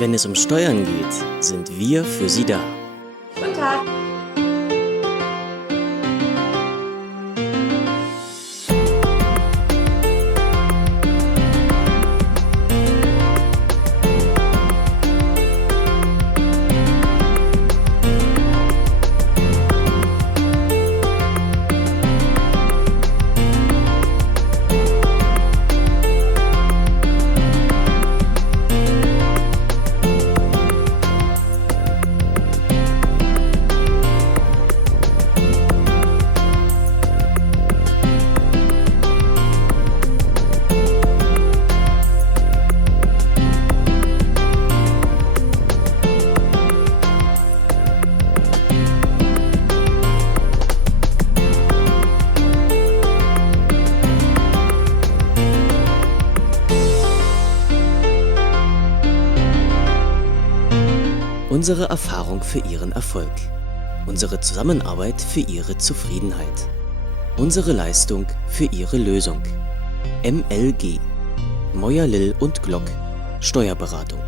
Wenn es um Steuern geht, sind wir für Sie da. Guten Tag. Unsere Erfahrung für Ihren Erfolg. Unsere Zusammenarbeit für Ihre Zufriedenheit. Unsere Leistung für Ihre Lösung. MLG. Meuer, Lill und Glock. Steuerberatung.